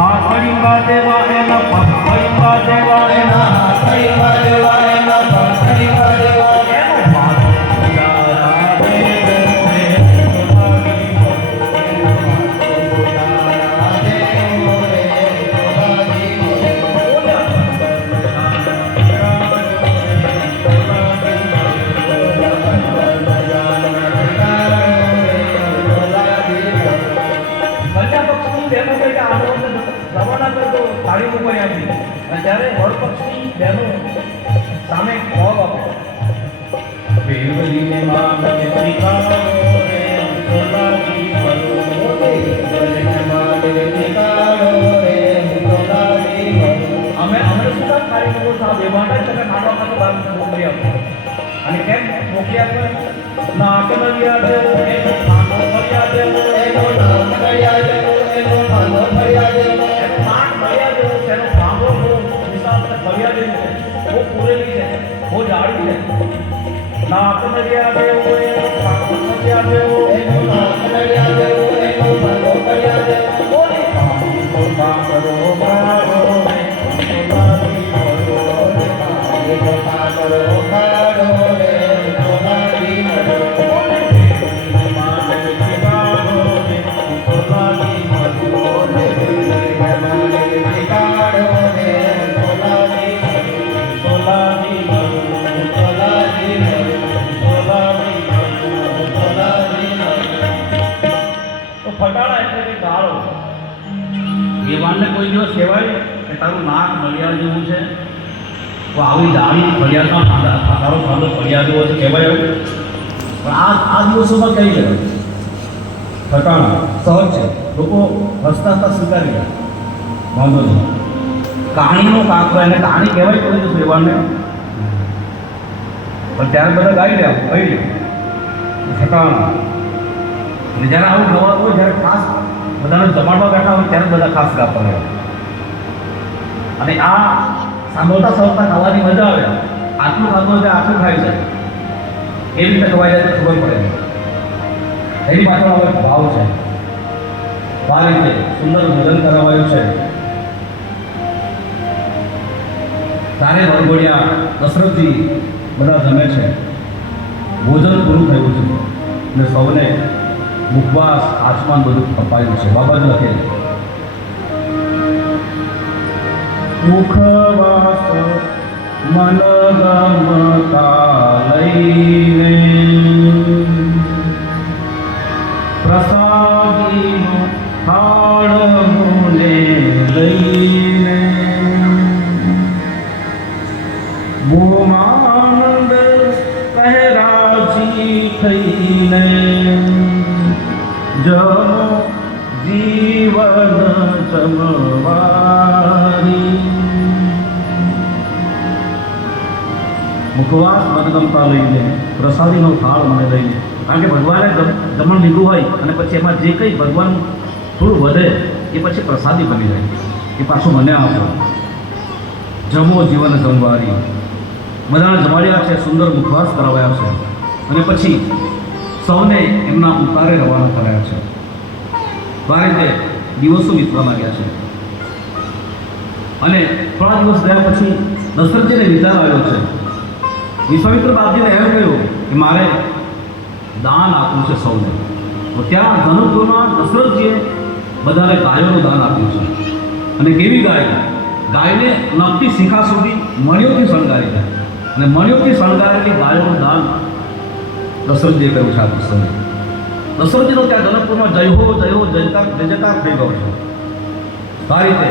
પાપડી બાજે વાળેલા પાપડી બાજે અને કેમ? મોકલી આપો નાક નલિયા દેવો એનો નાનો ફરિયા દેવો એનો નામ કર્યા દેવો એનો નાનો કર્યા દેવો એનો નાક નલિયા દેવો એનો ભાંગો બહુ વિશાળ છે. ફરિયા દેવું બહુ છે. બહુ જાડી છે. નામ કર્યા એનો દેવાનને કોઈ દિવસ કહેવાય કે તારું નાક મલિયાળ જેવું છે? તો આવી દાવી ફરિયાદમાં તારો ખાધો ફરિયાદ હોય કહેવાય પણ આ આ દિવસોમાં કઈ જાય થકાણ સહજ છે. લોકો હસતા હસતા સ્વીકારી લે. વાંધો નહીં. કાણીનો કાંકરો એને કાણી કહેવાય કોઈ દિવસ દેવાનને પણ ત્યારે બધા ગાઈ લે કહી લે. થકાણ અને જ્યારે આવું ગવાતું હોય જ્યારે ખાસ બધાને જમાડવા બેઠા હોય ત્યારે બધા ખાસ ગાતા હોય. અને આ સાંભળતા સાંભળતા ખાવાની મજા આવે. આટલું ખાતું હોય આટલું ખાઈ જાય. એ રીતે ખવાઈ જાય તો ખબર પડે એની પાછળ હવે ભાવ છે. આ રીતે સુંદર ભોજન કરાવાયું છે. તારે વરઘોડિયા, દશરથજી બધા જમે છે. ભોજન પૂરું થયું છે. અને સૌને મુખવાસ આસમાન બધું અપાયું છે. બાબા જ લખે મુખવાસ મન ગમતા લઈને પછી એમાં જે કંઈ ભગવાન થોડું વધે, એ પછી પ્રસાદી બની જાય. એ પાછું મને આપો. જમો જીવન જમવારી બધાને જમાડ્યા છે, સુંદર મુખવાસ કરાવ્યા છે. અને પછી સૌને એમના ઉતારે રવાના કરાયા છે. આ રીતે દિવસો વીતવા માંગ્યા છે. અને થોડા દિવસ ગયા પછી દશરથજીને વિચાર આવ્યો છે. વિશ્વામિત્ર બાપજીને એમ કહ્યું કે મારે દાન આપવું છે સૌને. તો ત્યાં ધનુપુરમાં દશરથજીએ બધાને ગાયોનું દાન આપ્યું છે. અને કેવી ગાય? ગાયને નખથી શિખા સુધી મણિયોથી શણગારી જાય અને મણિયોથી શણગારેલી ગાયોનું દાન દશરથજીએ કર્યું છે આ પુસ્તકને દશરથજીનો ત્યાં જનકપુરમાં જય હો જય હો જયકાર જયકાર થઈ ગયો છે. આ રીતે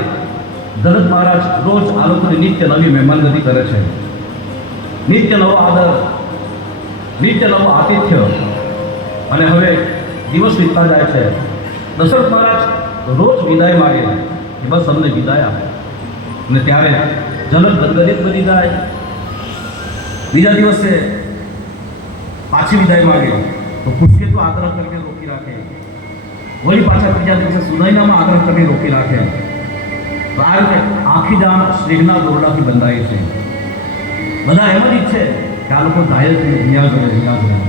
દશરથ મહારાજ રોજ આ લોકોની નિત્ય નવી મહેમાનગતિ કરે છે. નિત્ય નવો આદર, નિત્ય નવો આતિથ્ય. અને હવે દિવસ વીતતા જાય છે. દશરથ મહારાજ રોજ વિદાય માગે કે બસ અમને વિદાય આપે. અને ત્યારે જનક ગદગદિત બની જાય. બીજા દિવસે પાછી વિદાય માગે. તો ખુશકે તો આગ્રહ કરીને રોકી રાખે. વળી પાછા ત્રીજા દિવસે સુનયનામાં આગ્રહ કરીને રોકી રાખે. તો આ રીતે આખી જાન સ્નેહના દોરડાથી બંધાય છે. બધા એમ જ ઈચ્છે કે આ લોકો ઘાયલ થઈ રિયાઝ હોય રિયાઝ હોય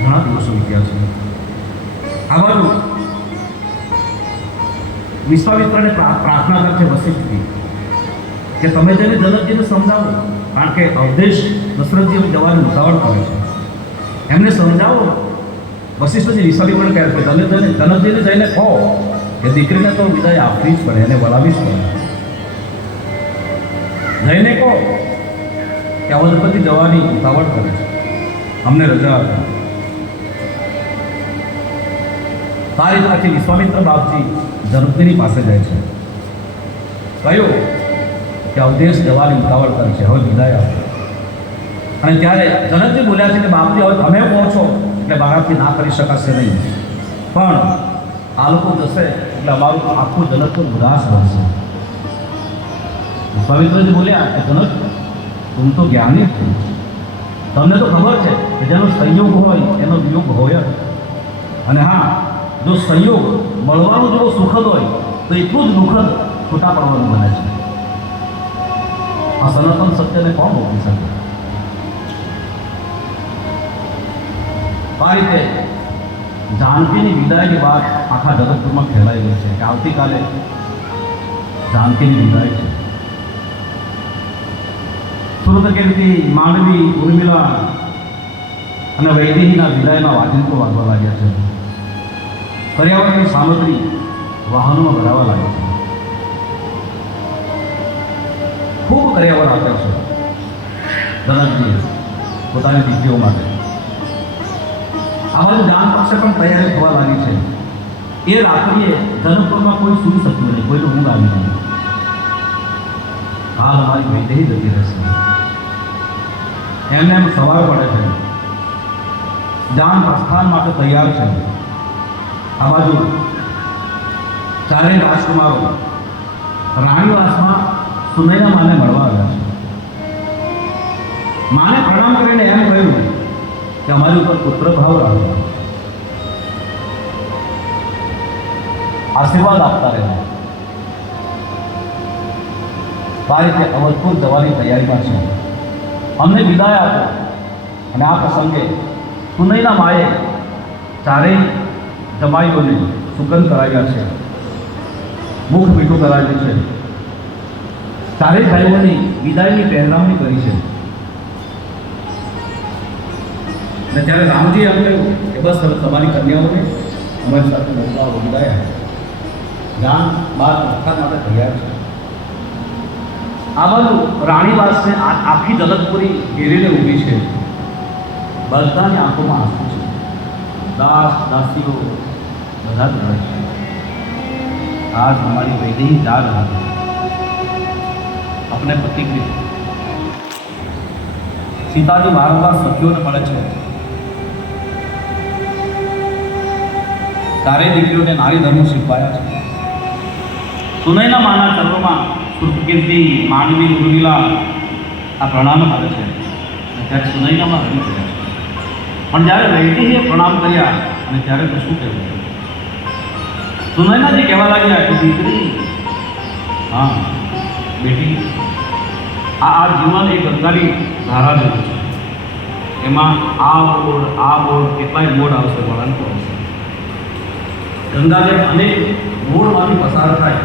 ઘણા દિવસો વીત્યા છે. બાજુ વિશ્વામિત્રને પ્રા- પ્રાર્થના કરશે વશિષ્ઠથી કે તમે જઈને જનકજીને સમજાવો, કારણ કે અવદેશ દશરથજી જવાની ઉતાવળ કરે છે. એમને સમજાવો. વશિષ્ઠજી વિશ્વામિત્રને કહે છે તમે જઈને જનકજીને જઈને કહો કે દીકરીને તો વિદાય આપવી જ પડે, એને બોલાવવી જ પડે. જઈને કહો કે અવધપતિ જવાની ઉતાવળ કરે છે. અમને રજા આપો. આ રીતનાથી વિશ્વામિત્ર બાપજી જનકજીની પાસે જાય છે. કહ્યું કે અવદેશ જવાની ઉતાવળ કરે છે. હવે વિદાય અને ત્યારે જનકજી બોલ્યા છે કે બાપજી, હવે તમે પહોંચો. એટલે મારાથી ના કરી શકાશે નહીં. પણ આ લોકો જશે એટલે અમારું આખું જનક ઉદાસ બનશે. વિશ્વામિત્રજી બોલ્યા કે જનક, તું તો જ્ઞાની છે. તમને તો ખબર છે કે જેનો સંયોગ હોય એનો વિયોગ હોય. અને હા જો સંયોગ મળવાનું જો સુખદ હોય, તો એટલું જ દુઃખદ છૂટા પડવાનું બને છે. આ સનાતન સત્યને કોણ રોકી શકે? આ રીતે જાનકીની વિદાયની વાત આખા જગતપુરમાં ફેલાઈ ગઈ છે કે આવતીકાલે જાનકીની વિદાય છે. સુરત કેવી માંડવી, ઉર્મિલા અને વૈદેહીના વિદાયના વાજિંત્રો વાગવા લાગ્યા છે. પર્યાવરણની સામગ્રી વાહનોમાં ભરાવા લાગે છે. ખૂબ પર્યાવરણ આપ્યા છે. જનકજી પોતાની દીકરીઓ માટે. બાજુ જાન પક્ષે પણ તૈયારી થવા લાગી છે. એ રાત્રિએ ધનપુરમાં કોઈ સૂઈ શક્યું નહીં, કોઈને ઊંઘ આવી નહીં. હાલ અમારી વૈદેહી જતી રહેશે. એમને એમ સવાર પડે છે. દાન પ્રસ્થાન માટે તૈયાર છે. આ બાજુ ચારેય રાજકુમારો રાણીવાસમાં સુનૈના માને મળવા આવ્યા છે. માને પ્રણામ કરીને એમ કહ્યું કે અમારી ઉપર પુત્ર ભાવ રાખ્યો આશીર્વાદ આપતા રહ્યા આ રીતે અવધપુર જવાની તૈયારીમાં છે. અમને વિદાય આપો. અને આ પ્રસંગે સુનૈના માએ ચારેય જમાઈઓને સુગંધ કરાવ્યા છે. મુખ મીઠું કરાવ્યું છે. ચારે ભાઈઓની વિદાયની પહેરાવણી કરી છે. અને જ્યારે રામજી એમ કહ્યું કે બસ હવે તમારી કન્યાઓને અમારી સાથે મોકલાવો વિદાય. ગામ બાર પ્રસ્થાન માટે તૈયાર છે. આવાનું રાણીવાસને આખી દલતપુરી ઘેરીને ઊભી છે. બધાની આંખોમાં આંસુ છે. દાસ, દાસીઓ બધા જ રહે છે आज हमारी वैदेही जा रहा है अपने पति के સીતાજી વારંવાર સખીઓને મળે છે ચારેય દીકરીઓને નારી ધર્મ શીખવાયા છે સુનૈના માના ચરણોમાં સુરકીર્તિ માંડવી ઉર્મિલા આ પ્રણામ કરે છે અને ત્યારે સુનૈનામાં હરી ગયા છે પણ જ્યારે વૈદેહીએ પ્રણામ કર્યા અને ત્યારે તો શું કહેવું સુનૈનાજી કહેવા લાગ્યા કે દીકરી હા બેટી આ આ જીવન એક ગંગાની ધારા જેવું છે એમાં આ બોર્ડ આ બોર્ડ કેટલાય બોર્ડ આવશે વળાંકો આવશે ગંગા જેમ અનેક બોર્ડમાંથી પસાર થાય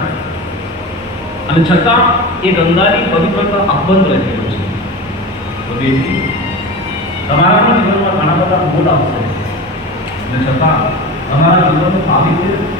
અને છતાં એ ગંગાની પવિત્રતા અકબંધ ગયો છે તો બેટી તમારા જીવનમાં ઘણા બધા બોર્ડ આવશે અને છતાં તમારા જીવનનું પાવિત્ર્ય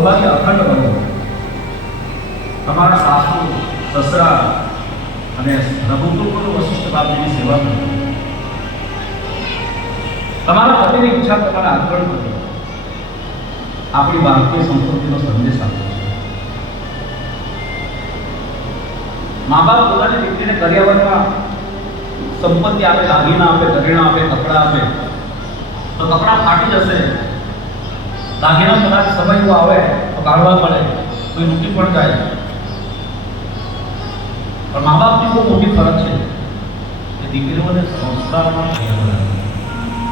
સૌભાગ્ય અખંડ બનવું તમારા સાસુ, સસરા અને રઘુકુલ વશિષ્ઠ બાપજીની સેવા કરો. તમારા પતિની ઈચ્છા તમારા આગળ કરો. આપણી ભારતીય સંસ્કૃતિનો સંદેશ આપે. મા બાપ પોતાની દીકરીને કર્યાવરમાં સંપત્તિ આપે, દાગીના આપે, ઘરેણા આપે, કપડાં આપે, તો કપડાં ફાટી જશે. દાગીના કદાચ સમય એવો આવે તો કાઢવા મળે કોઈ તૂટી પણ જાય. પણ મા બાપની બહુ મોટી ફરજ છે. કે દીકરીઓને સંસ્કારમાં તૈયાર કરે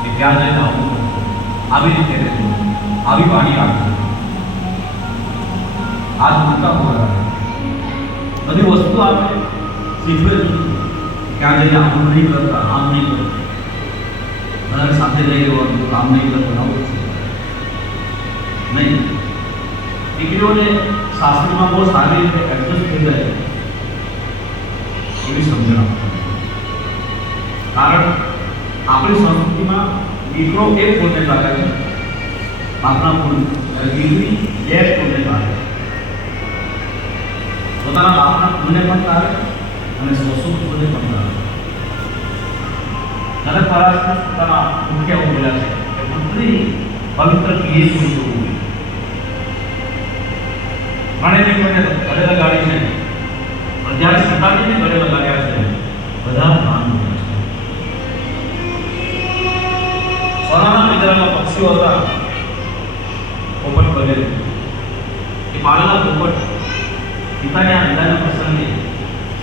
કે ત્યાં જઈને આવું કરવું, આવી રીતે રહેવું. આવી વાણી રાખવી આ જ મોટા હોવા બધી વસ્તુ આપણે શીખવે છે ક્યાં જઈને આમ નહીં કરતા આમ નહીં કરતા. બધાને સાથે લઈ લેવાનું કામ નહીં કરતું આવું છે. નહીં દીકરીઓને સાસરીમાં બહુ સારી રીતે એડજસ્ટ થઈ જાય એવી સમજણ આપવાની કારણ આપણી સંસ્કૃતિમાં દીકરો એક પોતે લાગે છે બાપના પૂર્ણ અને દીકરી એક પોતે લાગે છે પોતાના બાપના પુણ્ય પણ તારે અને સસુર પુણ્ય પણ તારે જનક મહારાજના પોતાના મુખ્ય ઉમેરા છે કે પુત્રી પવિત્ર પીએ સુધી ગણેશની કોઈને ગળે લગાડી છે. પણ જ્યારે સીતાજીને ગળે લગાડ્યા છે. બધા છે. સોનાના પિંજરામાં પક્ષીઓ હતા. પોપટ બને. એ પાળેલા પોપટ પિતાના અંદાના પ્રસંગે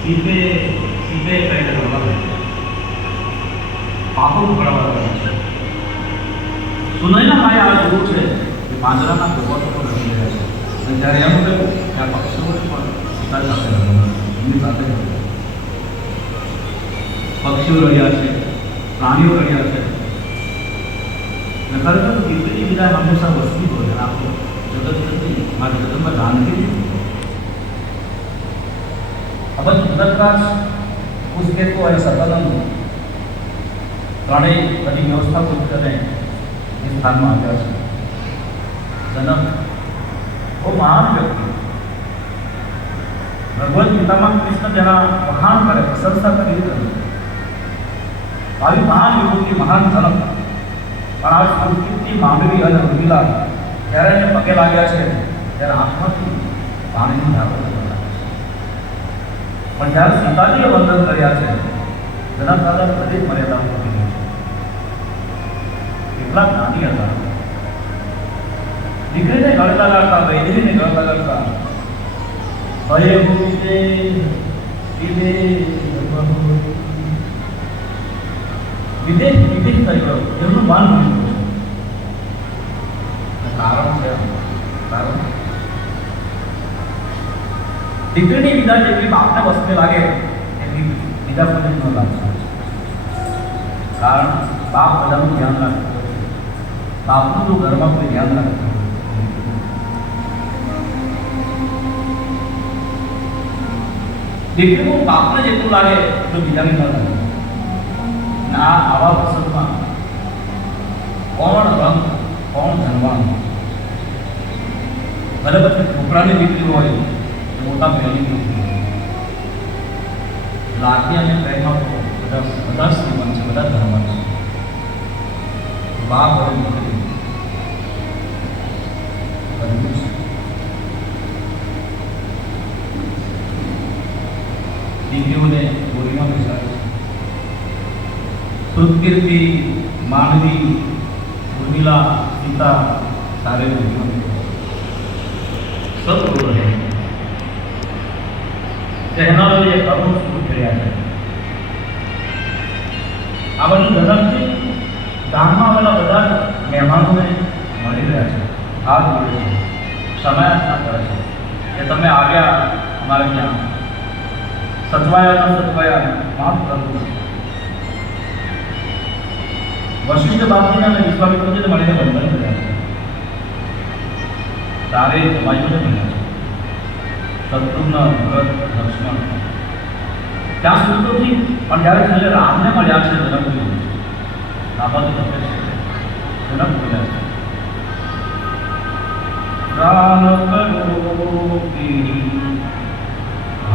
સીધે સીધે કઈ કરવા પાપો પકડવા ગયા છે. સુનયના ભાઈ આ જોવું છે કે પાંજરાના પોપટો પણ રહી રહ્યા છે. എനിക്കറിയാമുണ്ട് ഞാൻ പക്ഷിയോട് ഇന്ന് സാധ്യത പക്ഷിയോട് അറിയാതെ प्राणियों का क्या है नकार तो जितनी विदा हमेशा वस्ती हो जाए आपको जगत प्रति हमारे जगत में जानते भी अब जगतराज उसके तो ऐसा कदम प्राणी प्रति व्यवस्था को करें इस स्थान में आ जाए जनक બહુ મહાન વ્યક્તિ. ભગવદ્ ગીતામાં કૃષ્ણ જેના વખાણ કરે, પ્રશંસા કરી આવી મહાન વિભૂતિ મહાન જનક. પણ આ સંસ્કૃતિ માંગવી અને ઉર્મિલા જ્યારે એને પગે લાગ્યા છે, ત્યારે આત્માથી પાણીની ધારો પણ જ્યારે સીતાજીએ વંદન કર્યા છે જનક દાદા બધી મર્યાદાઓ પતી ગઈ હતા. દીકરીને ગળ લગાડતા વૈદરીને ગળ લગાડતા ભય ભૂતે વિદે વિદેશ વિદેશ થયો એમનું માન મળ્યું છે કારણ છે કારણ દીકરીની વિદા જેટલી બાપને વસ્તે લાગે એટલી બીજા કોઈને ન લાગશે કારણ બાપ બધાનું ધ્યાન રાખે બાપનું જો ઘરમાં કોઈ ધ્યાન રાખે દીકરીનું બાપને જેટલું લાગે, તો બીજાને ન લાગે. આ આવા પ્રસંગમાં કોણ રંગ, કોણ જન્મવાનું ભલે પછી છોકરાની દીકરી હોય, તો મોટા બહેનની દીકરી લાગણી અને પ્રેમમાં બધા બધા શ્રીમંત છે, બધા ધર્મ છે. બાપ હોય દીકરી અદ્ભુત છે દીકરીઓને ગોરીમાં બેસાડે છે. સુકીર્તિ, માનવી, ઉર્મિલા, પિતા સારે ગોરીમાં સદગુરુ રહે કહેનારો એ કરુણ છે? આ બધું જનકજી ગામમાં આવેલા બધા મહેમાનોને મળી રહ્યા છે. હાથ મળે છે. સમય કરે છે. કે તમે આવ્યા અમારે ત્યાં. સચવાયા ન સચવાયા માફ કરવું વશિષ્ઠ બાપજીને અને વિશ્વામિત્રજીને મળીને બંધન કર્યા છે. ચારે જમાઈઓને મળ્યા છે. શત્રુઘ્ન, ભરત, લક્ષ્મણ. ત્યાં સુધી તો પણ જ્યારે છેલ્લે રામને મળ્યા છે જનકજી રામાની તપે છે. છે. રામ કરો તેરી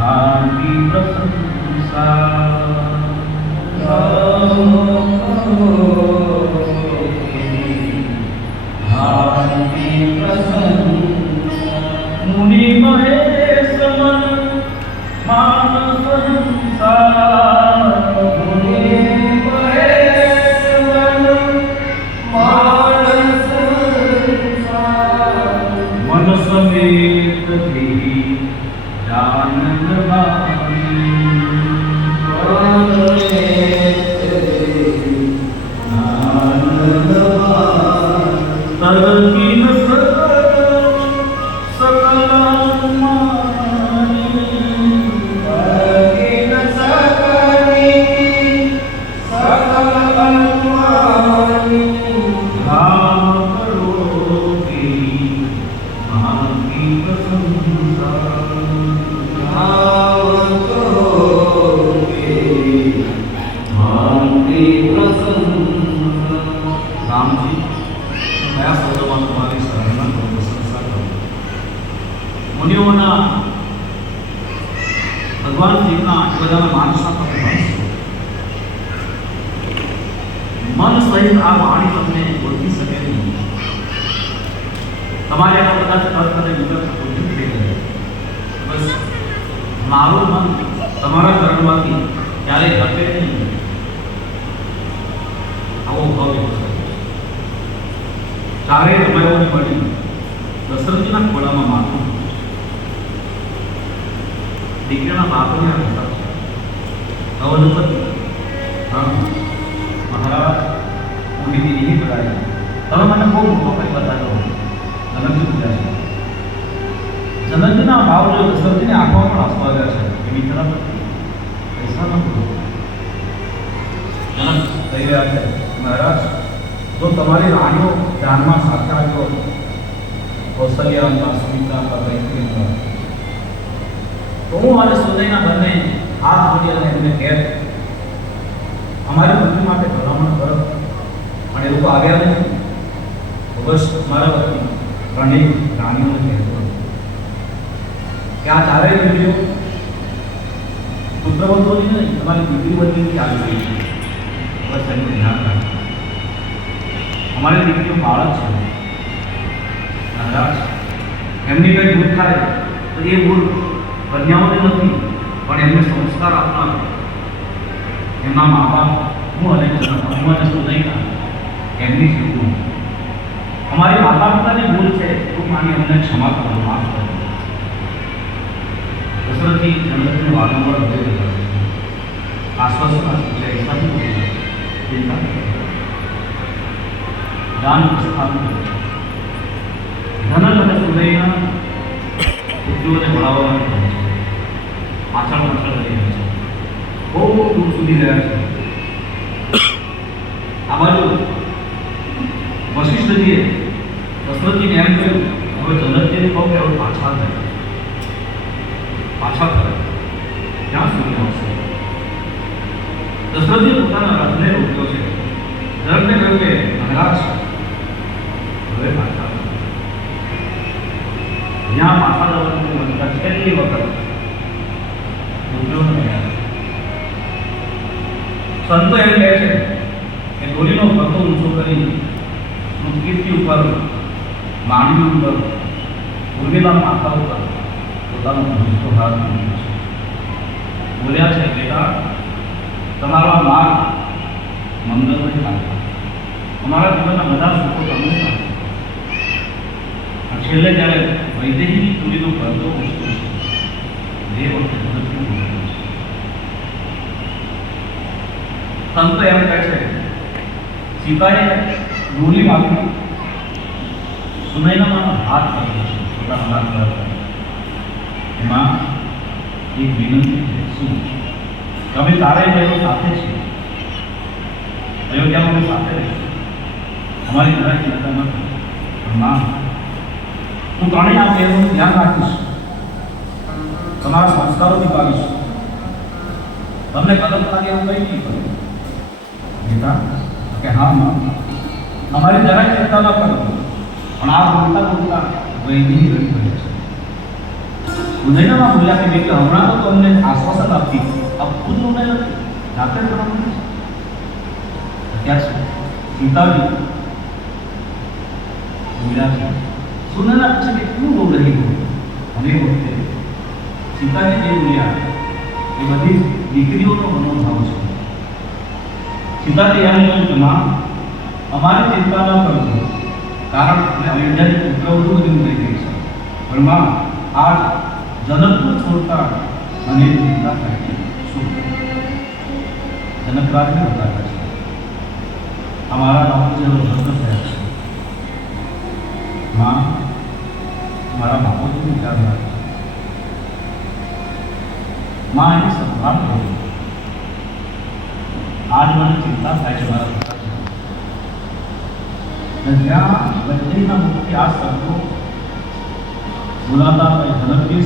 ભાંતિ પ્રશંસા મુનિ મહેશ મન માનસ સંસાર મન I'm in the mud. કયા મારી સાધના કરું પ્રશંસા કરું. મુનિઓના ભગવાન શિવના બધાના માનસના તમે મન સહિત આ વાણી તમને ઓળખી શકે નહીં. તમારે આ કદાચ તર્ક અને વિગત થઈ જાય બસ મારું મન તમારા કરણમાંથી ક્યારેય ઘટે નહીં. આવો ભવ્ય ચારે રમાયોને મળી દશરથજીના ખોળામાં માથું દીકરાના બાપને આ કથા છે. અવધપતિ હા, મહારાજ વિધિ નહીં કરાય તમે મને બહુ મોટો કરી બતાવ્યો જનકજી પૂજા છે. જનકજીના ભાવ જો દશરથજીની આંખમાં પણ આસપાવ્યા છે. એ મિત્રના પૈસા ન જનક કહી રહ્યા છે, મહારાજ જો તમારી રાણીઓ ધ્યાનમાં સાચા હતા સુમિત્રા હતા તો હું અને સુદયના બંને હાથ જોડી અને એમને કહેત અમારી પૃથ્વી માટે ભલામણ કરો. અને એવું લોકો આવ્યા નથી. તો બસ મારા વતી ત્રણેય રાણીઓને હતો કે આ ચારેય દીકરીઓ પુત્રવંતોની નહીં, તમારી દીકરી વતીની ચાલી રહી છે. બસ એનું ધ્યાન રાખજો. અમારી દીકરીઓ બાળક છે. એમની કંઈ ભૂલ થાય તો એ ભૂલ કન્યાઓની નથી, પણ એમને સંસ્કાર આપનાર. એમના મા બાપ હું અને હું અને સુદયના એમની શીખવું અમારી માતા પિતાની ભૂલ છે, તો માની અમને ક્ષમા કરો, માફ કરો. દશરથજી જનકને વારંવાર ભય છે. આશ્વાસન આપે છે એસા નહીં હોगा. ચિંતા ન કરો. દાન સ્થાન ધનક અને સુદયના પુત્રોને ભણાવવાનું કહે છે પાછળ પાછળ કરી રહ્યા છે બહુ દૂર સુધી ગયા છે આ બાજુ વશિષ્ઠજીએ દશરથજીને હવે જનકજીને કહો કે પાછા થાય પાછા થાય સુધી આવશે દશરથજીએ પોતાના રથને રોક્યો છે જનકને કહ્યું કે, મહારાજ હવે પાછા જ્યાં પાછા જવાનું મતલબ છેલ્લી વખત. સંતો એમ કહે છે કે ધોરીનો પત્તો ઊંચો કરીને કીર્તિ ઉપર માંડવી ઉપર ઉર્મિલા માથા ઉપર પોતાનો ભૂસતો હાથ મૂક્યો છે. બોલ્યા છે, બેટા, તમારો માર્ગ મંગલમય થાય. અમારા જીવનના બધા સુખો તમને છેલ્લે જ્યારે વૈદેહી ચૂડીનો પડદો ઉછળ્યો છે જે વખતે મદદથી બોલ્યો છે. સંતો એમ કહે છે સીતાએ ડોલી માગી સુનૈનામાં હાથ કર્યો છે પોતાના હાથ એમાં એક વિનંતી છે, શું? તમે તારે બહેનો સાથે છે? અયોધ્યામાં સાથે રહીશું? અમારી જરાય ચિંતા નથી પણ ના હું ત્રણેય આ બહેનોનું ધ્યાન રાખીશ. તમારા સંસ્કારો દીપાવીશ તમને કલમ લાગે એવું કંઈ નહીં કર્યું બેટા કે હા, માં, અમારી જરાય ચિંતા ન કરો. પણ આ બોલતા બોલતા વૈદિક રડી પડ્યા છે. ઉદયનામાં બોલ્યા કે બેટી, હમણાં તો તમને આશ્વાસન આપતી આ ખુદ ઉદય નથી. જ કરવાનું અત્યાર સુધી સીતાજી બોલ્યા છે. સુનના પછી કેટલું બહુ રહી ગયું અને વખતે સીતાજી જે બોલ્યા એ બધી દીકરીઓનો મનોભાવ છે સીતાજી એમ કહ્યું કે માં અમારે ચિંતા ન કરજો કારણ કે અયોધ્યાની પુત્ર વધુ બધું થઈ ગઈ છે પણ માં આ જનકપુર છોડતા મને ચિંતા થાય છે, શું જનકરાજને બતાવે છે, અમારા બાપુ જેવો જન્મ થયા છે. માં મારા બાપુજી રાખજો માં એની સંભાળ કરી આજ મને ચિંતા થાય છે મારા પિતાજી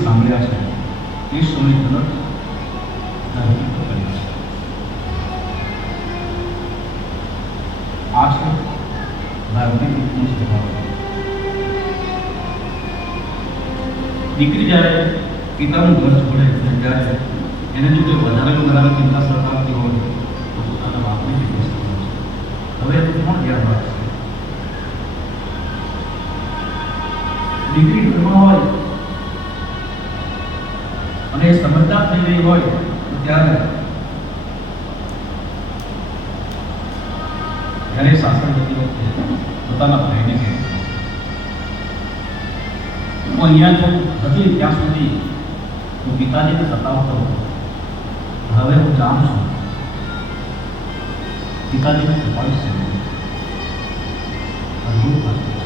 સાંભળ્યા છે. સ્વભાવ. દીકરી જ્યારે પિતાનું ઘર છોડે અને એને જો કોઈ વધારે વધારે ચિંતા સતાવતી હોય, તો પોતાના બાપને છે. હવે કોણ ધ્યાન રાખશે દીકરી ઘરમાં હોય અને એ સમજદાર થઈ ગઈ હોય, તો ત્યારે ત્યારે સાસણ જતી વખતે પોતાના ભાઈને કહે હું અહીંયા છું નથી ત્યાં સુધી હું પિતાજીને સતાવતો હવે હું જાઉં છું પિતાજીને સતાવીશ છે.